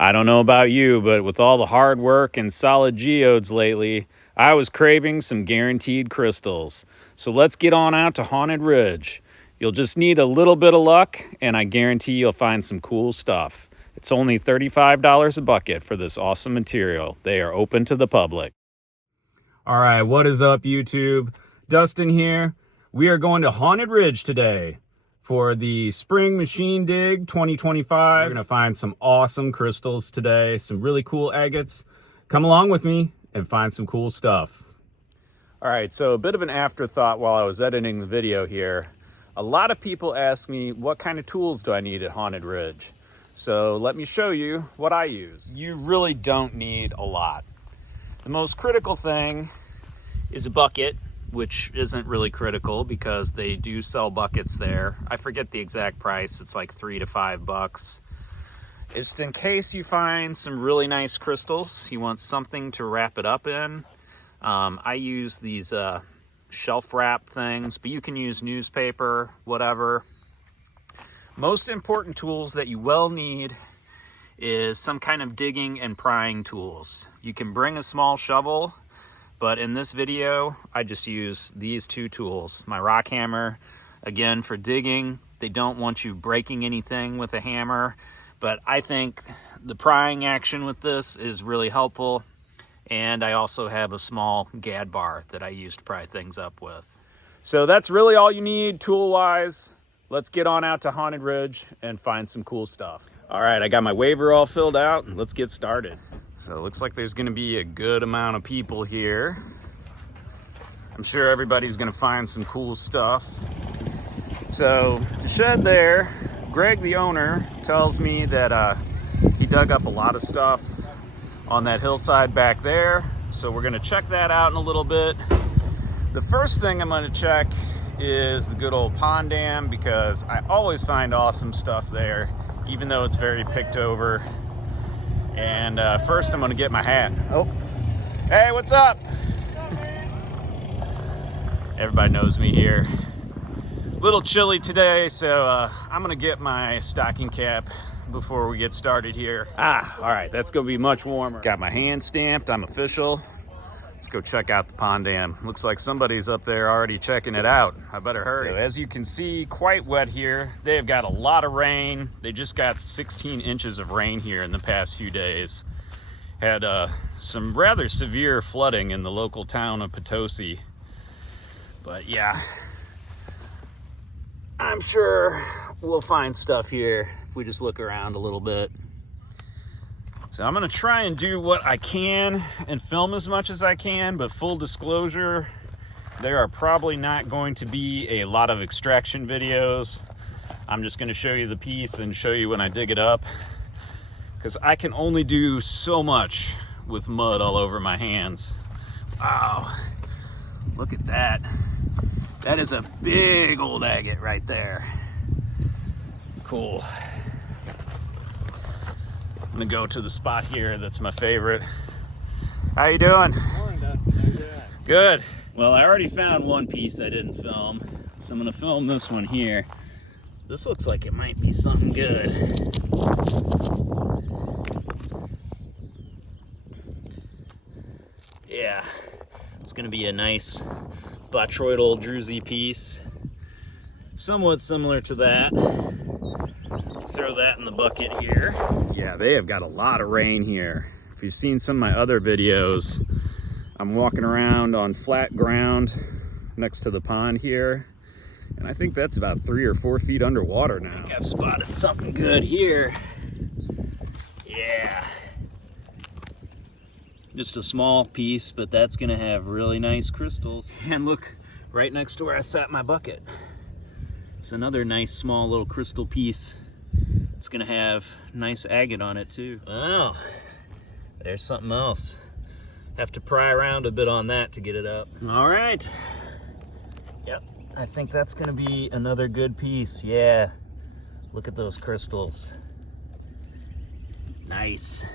I don't know about you, but with all the hard work and solid geodes lately, I was craving some guaranteed crystals. So let's get on out to Haunted Ridge. You'll just need a little bit of luck, and I guarantee you'll find some cool stuff. It's only $35 a bucket for this awesome material. They are open to the public. All right, what is up, YouTube? Dustin here. We are going to Haunted Ridge today for the Spring Machine Dig 2025. We're gonna find some awesome crystals today, some really cool agates. Come along with me and find some cool stuff. All right, so a bit of an afterthought while I was editing the video here. A lot of people ask me, what kind of tools do I need at Haunted Ridge? So let me show you what I use. You really don't need a lot. The most critical thing is a bucket, which isn't really critical because they do sell buckets there. I forget the exact price. It's like $3 to $5. Just in case you find some really nice crystals, you want something to wrap it up in. I use these shelf wrap things, but you can use newspaper, whatever. Most important tools that you will need is some kind of digging and prying tools. You can bring a small shovel, but in this video, I just use these two tools. My rock hammer, again, for digging. They don't want you breaking anything with a hammer, but I think the prying action with this is really helpful. And I also have a small gad bar that I use to pry things up with. So that's really all you need tool-wise. Let's get on out to Haunted Ridge and find some cool stuff. All right, I got my waiver all filled out. Let's get started. So it looks like there's gonna be a good amount of people here. I'm sure everybody's gonna find some cool stuff. So the shed there, Greg, the owner, tells me that he dug up a lot of stuff on that hillside back there. So we're gonna check that out in a little bit. The first thing I'm gonna check is the good old pond dam, because I always find awesome stuff there, even though it's very picked over. And first I'm gonna get my hat. Oh, hey, what's up? What's up, man? Everybody knows me here. A little chilly today, so I'm gonna get my stocking cap before we get started here. All right, that's gonna be much warmer. Got my hand stamped, I'm official. Let's go check out the pond dam. Looks like somebody's up there already checking it out. I better hurry. So as you can see, quite wet here. They've got a lot of rain. They just got 16 inches of rain here in the past few days. Had some rather severe flooding in the local town of Potosi. But yeah, I'm sure we'll find stuff here if we just look around a little bit. So I'm gonna try and do what I can and film as much as I can, but full disclosure, there are probably not going to be a lot of extraction videos. I'm just gonna show you the piece and show you when I dig it up, because I can only do so much with mud all over my hands. Wow, look at that. That is a big old agate right there. Cool. I'm gonna go to the spot here that's my favorite. How you doing? Morning, Dustin. How you doing? Good. Well, I already found one piece I didn't film, so I'm gonna film this one here. This looks like it might be something good. Yeah, it's gonna be a nice botryoidal druzy piece, somewhat similar to that. Throw that in the bucket here. Yeah, they have got a lot of rain here. If you've seen some of my other videos, I'm walking around on flat ground next to the pond here, and I think that's about 3 or 4 feet underwater now. I think I've spotted something good here. Yeah. Just a small piece, but that's gonna have really nice crystals. And look, right next to where I sat my bucket. It's another nice small little crystal piece. It's gonna have nice agate on it too. Oh, there's something else. Have to pry around a bit on that to get it up. All right. Yep, I think that's gonna be another good piece. Yeah, look at those crystals. Nice.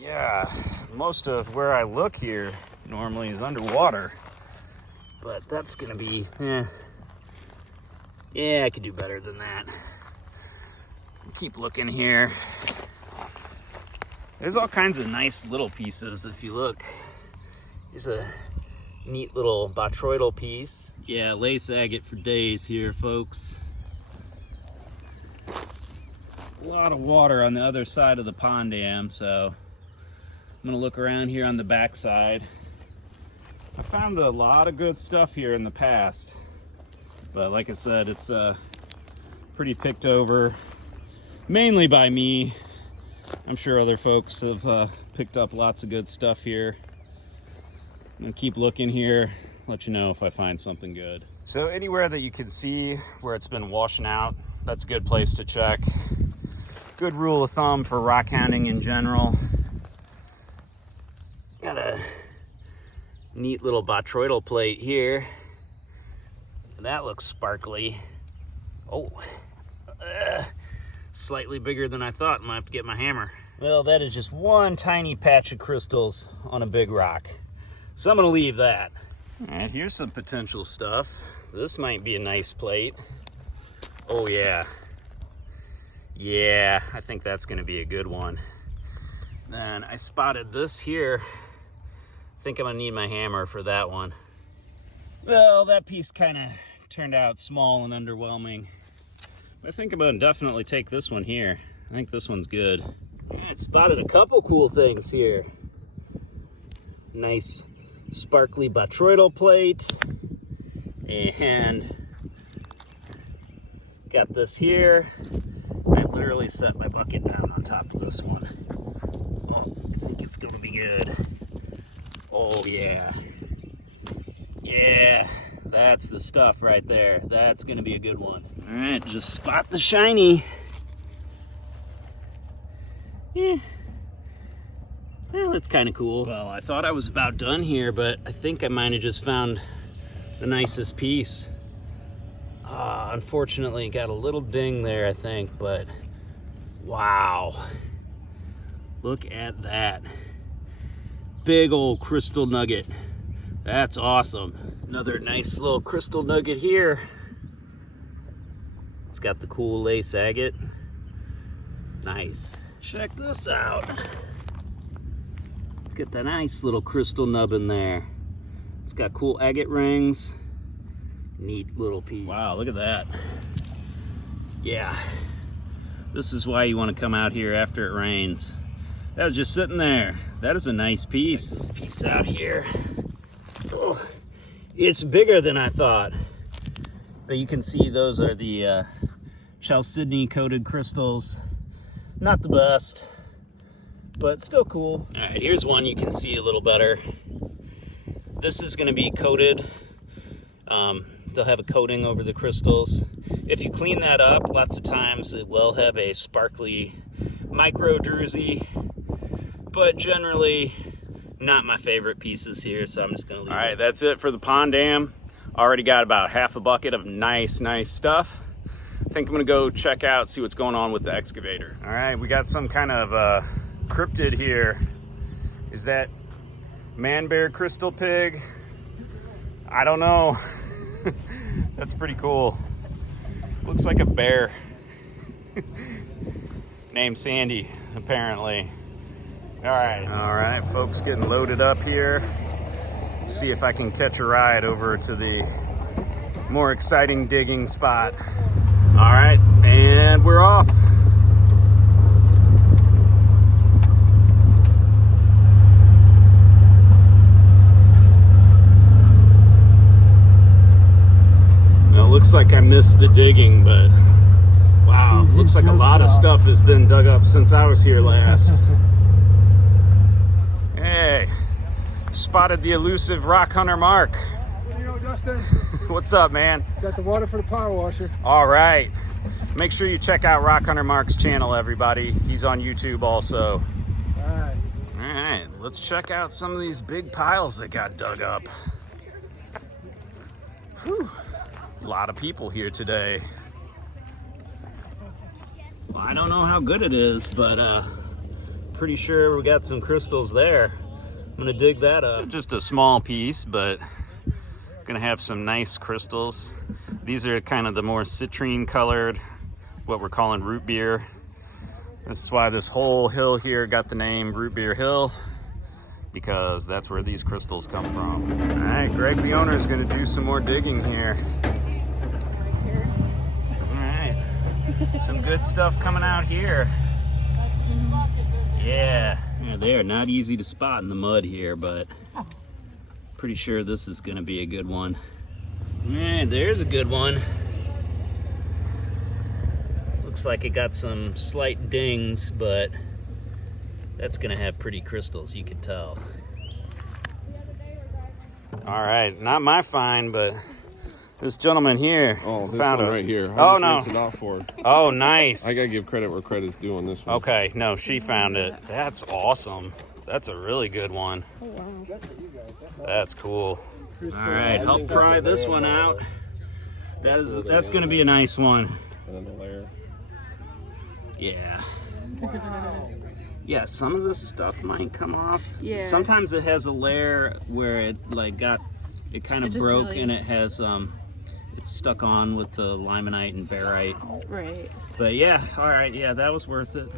Yeah, most of where I look here normally is underwater, but that's gonna be, yeah, I could do better than that. Keep looking here. There's all kinds of nice little pieces if you look. Here's a neat little botryoidal piece. Yeah, lace agate for days here, folks. A lot of water on the other side of the pond dam, so I'm gonna look around here on the back side. I found a lot of good stuff here in the past, but like I said, it's pretty picked over, mainly by me. I'm sure other folks have picked up lots of good stuff here. I'm gonna keep looking here, let you know if I find something good. So anywhere that you can see where it's been washing out, that's a good place to check. Good rule of thumb for rock hounding in general. Got a neat little botryoidal plate here. That looks sparkly. Oh, slightly bigger than I thought. I'm gonna have to get my hammer. Well, that is just one tiny patch of crystals on a big rock. So I'm gonna leave that. All right, here's some potential stuff. This might be a nice plate. Oh yeah. Yeah, I think that's gonna be a good one. Then I spotted this here. I think I'm gonna need my hammer for that one. Well, that piece kind of turned out small and underwhelming. But I think I'm gonna definitely take this one here. I think this one's good. All right, spotted a couple cool things here. Nice sparkly botryoidal plate. And got this here. I literally set my bucket down on top of this one. Oh, I think it's gonna be good. Oh yeah. Yeah, that's the stuff right there. That's gonna be a good one. All right, just spot the shiny. Yeah. Well, that's kind of cool. Well, I thought I was about done here, but I think I might have just found the nicest piece. Unfortunately, got a little ding there, I think, but wow. Look at that. Big old crystal nugget. That's awesome. Another nice little crystal nugget here. It's got the cool lace agate. Nice. Check this out. Get that nice little crystal nub in there. It's got cool agate rings. Neat little piece. Wow, look at that. Yeah. This is why you want to come out here after it rains. That was just sitting there. That is a nice piece. This piece out here. Oh, it's bigger than I thought. But you can see those are the chalcedony coated crystals. Not the best, but still cool. All right, here's one you can see a little better. This is going to be coated. They'll have a coating over the crystals. If you clean that up, lots of times it will have a sparkly micro druzy, but generally not my favorite pieces here, so I'm just gonna leave it. All right, that's it for the pond dam. Already got about half a bucket of nice stuff. I think I'm gonna go check out, see what's going on with the excavator. All right, we got some kind of cryptid here. Is that man bear crystal pig? I don't know. That's pretty cool. Looks like a bear. Named Sandy, apparently. All right, folks, getting loaded up here. See if I can catch a ride over to the more exciting digging spot. All right, and we're off. Looks like I missed the digging, but wow, looks like a lot of stuff has been dug up since I was here last. Hey, spotted the elusive rock hunter Mark. What do you know, Dustin? What's up, man? Got the water for the power washer. All right, make sure you check out Rock Hunter Mark's channel, everybody. He's on YouTube also. All right, let's check out some of these big piles that got dug up. Whew. A lot of people here today. Well, I don't know how good it is, but pretty sure we got some crystals there. I'm gonna dig that up. Just a small piece, but gonna have some nice crystals. These are kind of the more citrine colored, what we're calling root beer. This is why this whole hill here got the name Root Beer Hill, because that's where these crystals come from. All right, Greg, the owner, is going to do some more digging here. All right, some good stuff coming out here. Yeah, they are not easy to spot in the mud here, but pretty sure this is going to be a good one. All right, there's a good one. Looks like it got some slight dings, but that's gonna have pretty crystals, you can tell. All right, not my find, but this gentleman here found it right here. Oh no! It off for it. Oh, nice. I gotta give credit where credit's due on this one. Okay, no, she found it. That's awesome. That's a really good one. Oh, wow. That's cool. All right, help pry this one out. That's gonna be a nice one. And then the layer. Yeah. Yeah, some of this stuff might come off. Yeah. Sometimes it has a layer where it kind of broke really... and it has it's stuck on with the limonite and barite. Right. But yeah, all right, yeah, that was worth it.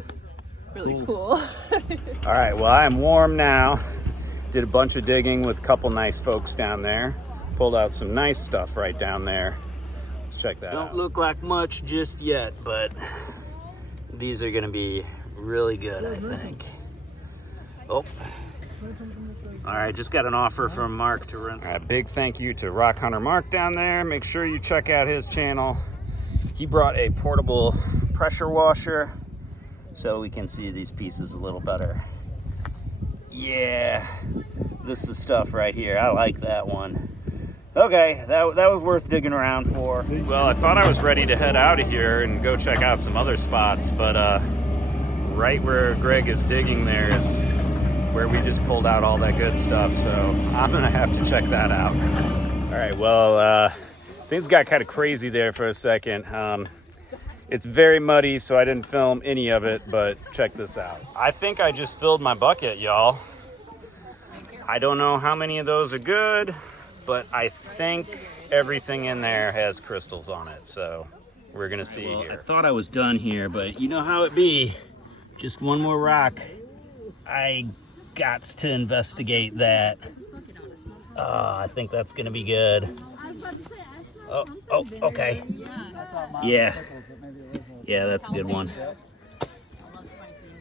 Really cool. All right, well, I am warm now. Did a bunch of digging with a couple nice folks down there. Pulled out some nice stuff right down there. Let's check that out. Don't look like much just yet, but these are gonna be really good, I think. Oh. All right, just got an offer from Mark to rinse. All right, big thank you to Rock Hunter Mark down there. Make sure you check out his channel. He brought a portable pressure washer so we can see these pieces a little better. Yeah, this is stuff right here. I like that one. Okay, that was worth digging around for. Well, I thought I was ready to head out of here and go check out some other spots, but right where Greg is digging there is where we just pulled out all that good stuff, so I'm gonna have to check that out. All right, well, things got kind of crazy there for a second. It's very muddy, so I didn't film any of it, but check this out. I think I just filled my bucket, y'all. I don't know how many of those are good, but I think everything in there has crystals on it, so we're gonna see here. I thought I was done here, but you know how it be. Just one more rock. I gots to investigate that. I think that's gonna be good. Oh, okay. Yeah, that's a good one.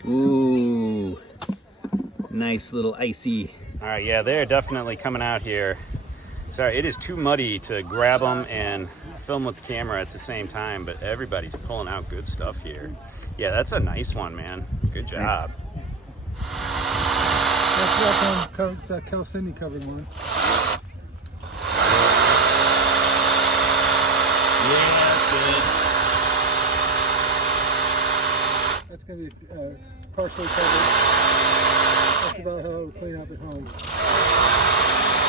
Ooh, nice little icy. All right, yeah, they're definitely coming out here. Sorry, it is too muddy to grab them and film with the camera at the same time, but everybody's pulling out good stuff here. Yeah, that's a nice one, man. Good job. That's that Cal Cindy covered one. Yeah, that's good. That's going to be partially covered. That's about how it would clean up at home.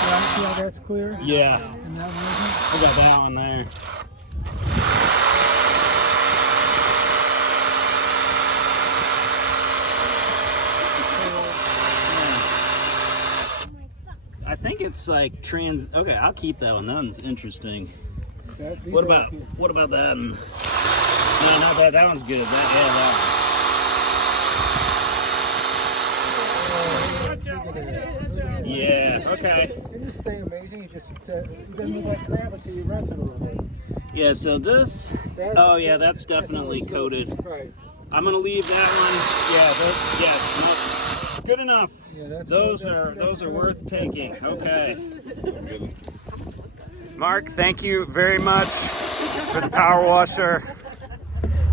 See how that's clear? Yeah. And that one isn't? I got that one there. I think it's like trans. Okay, I'll keep that one. That one's interesting. What about that one? No, not that. That one's good. That one. Yeah. Okay. Isn't this thing amazing? It just it doesn't look like crap until you rinse it a little bit. Yeah. So this. Oh yeah, that's definitely coated. Right. I'm gonna leave that one. Yeah. Good enough. Yeah, those are worth taking. Okay. Mark, thank you very much for the power washer.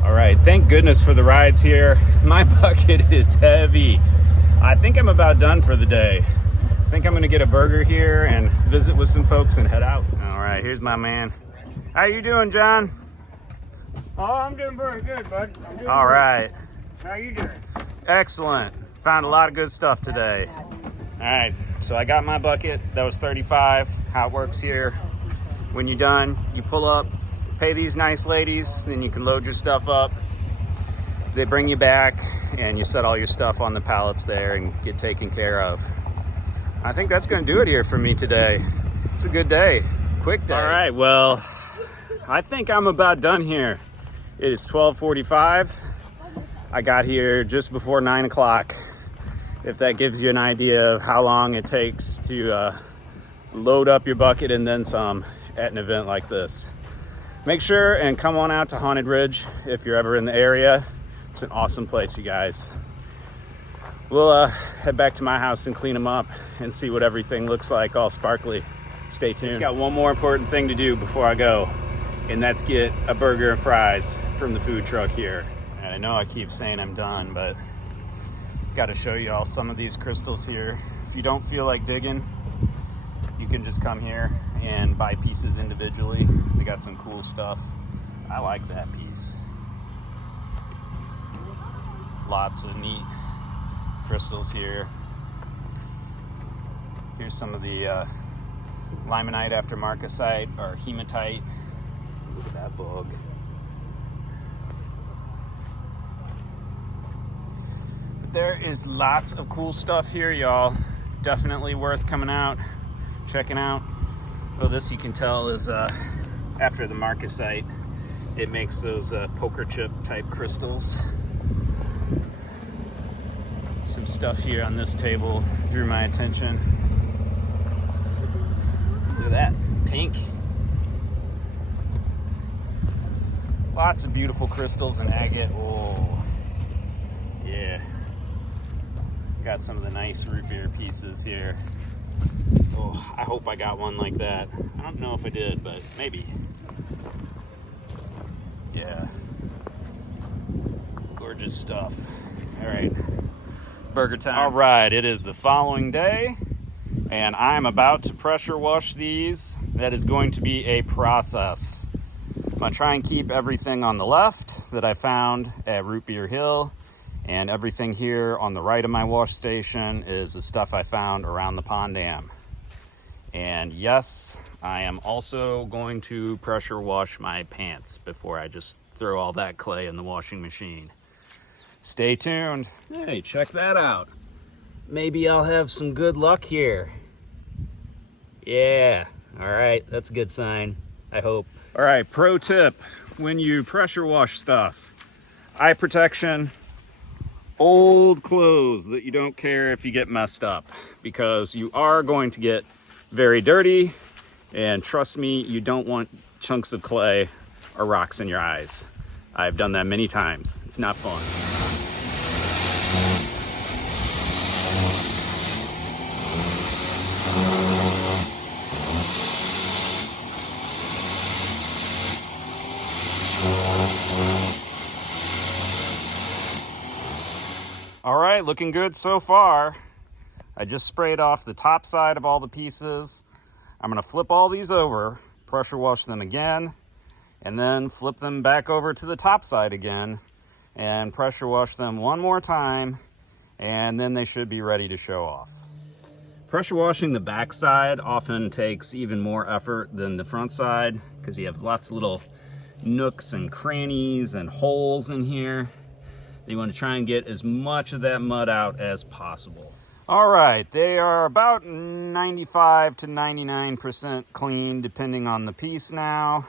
All right, thank goodness for the rides here. My bucket is heavy. I think I'm about done for the day. I think I'm gonna get a burger here and visit with some folks and head out. All right, here's my man. How you doing, John? Oh, I'm doing very good, bud. All right. How you doing? Excellent. Found a lot of good stuff today. All right, so I got my bucket. That was 35. How it works here. When you're done, you pull up, pay these nice ladies, then you can load your stuff up. They bring you back and you set all your stuff on the pallets there and get taken care of. I think that's gonna do it here for me today. It's a good day, quick day. All right, well, I think I'm about done here. It is 12:45. I got here just before 9 o'clock. If that gives you an idea of how long it takes to load up your bucket and then some at an event like this. Make sure and come on out to Haunted Ridge if you're ever in the area. It's an awesome place, you guys. We'll head back to my house and clean them up and see what everything looks like all sparkly. Stay tuned. Just got one more important thing to do before I go, and that's get a burger and fries from the food truck here. And I know I keep saying I'm done, but got to show you all some of these crystals here. If you don't feel like digging, you can just come here and buy pieces individually. They got some cool stuff. I like that piece. Lots of neat crystals here. Here's some of the limonite after marcasite or hematite. Look at that bug. But there is lots of cool stuff here, y'all. Definitely worth coming out, checking out. Oh, this you can tell is after the marcasite. It makes those poker chip type crystals. Some stuff here on this table drew my attention. Look at that, pink. Lots of beautiful crystals and agate. Oh, yeah. Got some of the nice root beer pieces here. Oh, I hope I got one like that. I don't know if I did, but maybe. Yeah. Gorgeous stuff. All right. Burger time. All right, it is the following day, and I'm about to pressure wash these. That is going to be a process. I'm gonna try and keep everything on the left that I found at Root Beer Hill, and everything here on the right of my wash station is the stuff I found around the pond dam. And yes, I am also going to pressure wash my pants before I just throw all that clay in the washing machine. Stay tuned. Hey, check that out. Maybe I'll have some good luck here. Yeah, all right, that's a good sign, I hope. All right, pro tip, when you pressure wash stuff, eye protection, old clothes that you don't care if you get messed up, because you are going to get very dirty, and trust me, you don't want chunks of clay or rocks in your eyes. I've done that many times. It's not fun. All right, looking good so far. I just sprayed off the top side of all the pieces. I'm gonna flip all these over, pressure wash them again, and then flip them back over to the top side again and pressure wash them one more time, and then they should be ready to show off. Pressure washing the back side often takes even more effort than the front side because you have lots of little nooks and crannies and holes in here. You want to try and get as much of that mud out as possible. All right, they are about 95 to 99% clean depending on the piece now.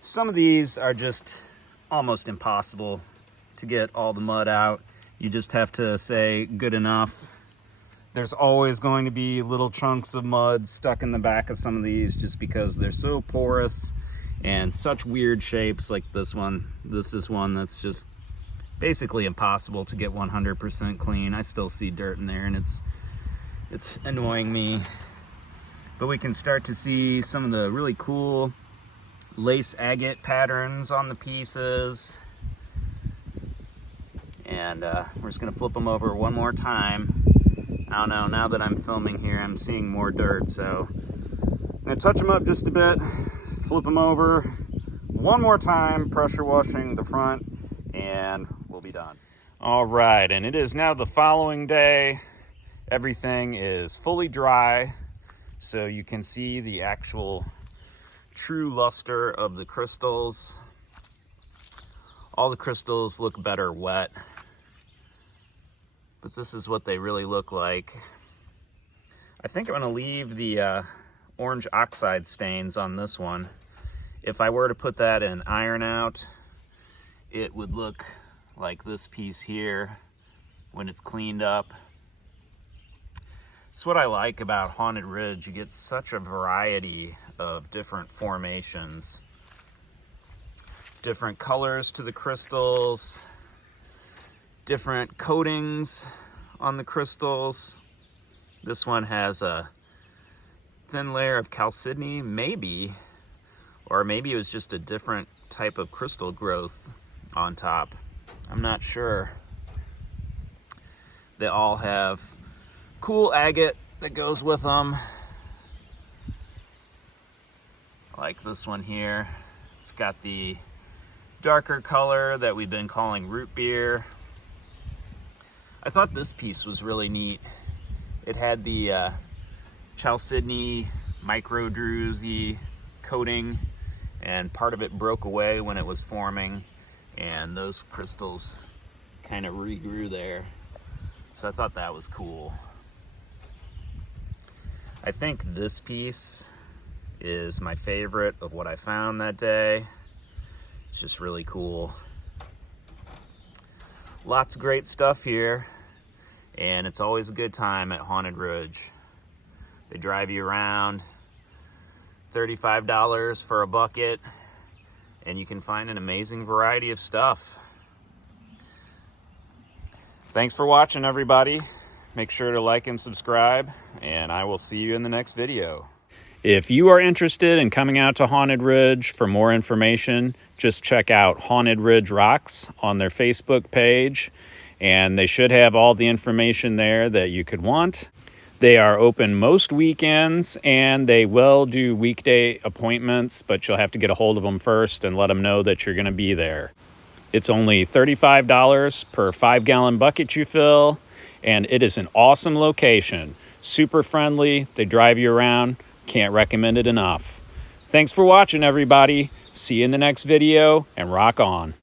Some of these are just almost impossible to get all the mud out. You just have to say good enough. There's always going to be little chunks of mud stuck in the back of some of these just because they're so porous and such weird shapes like this one. This is one that's just basically impossible to get 100% clean. I still see dirt in there and it's annoying me. But we can start to see some of the really cool lace agate patterns on the pieces. And we're just gonna flip them over one more time. I don't know, now that I'm filming here, I'm seeing more dirt, so I'm gonna touch them up just a bit, flip them over one more time, pressure washing the front, and we'll be done. All right, and it is now the following day. Everything is fully dry, so you can see the actual true luster of the crystals. All the crystals look better wet, but this is what they really look like. I think I'm gonna leave the orange oxide stains on this one. If I were to put that in iron out, it would look like this piece here when it's cleaned up. It's what I like about Haunted Ridge. You get such a variety of different formations, different colors to the crystals, different coatings on the crystals. This one has a thin layer of chalcedony, maybe, or maybe it was just a different type of crystal growth on top. I'm not sure. They all have cool agate that goes with them. Like this one here. It's got the darker color that we've been calling root beer. I thought this piece was really neat. It had the chalcedony microdruzy coating, and part of it broke away when it was forming, and those crystals kind of regrew there. So I thought that was cool. I think this piece is my favorite of what I found that day. It's just really cool. Lots of great stuff here, and it's always a good time at Haunted Ridge. They drive you around, $35 for a bucket, and you can find an amazing variety of stuff. Thanks for watching, everybody. Make sure to like and subscribe, and I will see you in the next video. If you are interested in coming out to Haunted Ridge for more information, just check out Haunted Ridge Rocks on their Facebook page, and they should have all the information there that you could want. They are open most weekends, and they will do weekday appointments, but you'll have to get a hold of them first and let them know that you're going to be there. It's only $35 per 5-gallon bucket you fill, and it is an awesome location. Super friendly. They drive you around. Can't recommend it enough. Thanks for watching, everybody. See you in the next video, and rock on.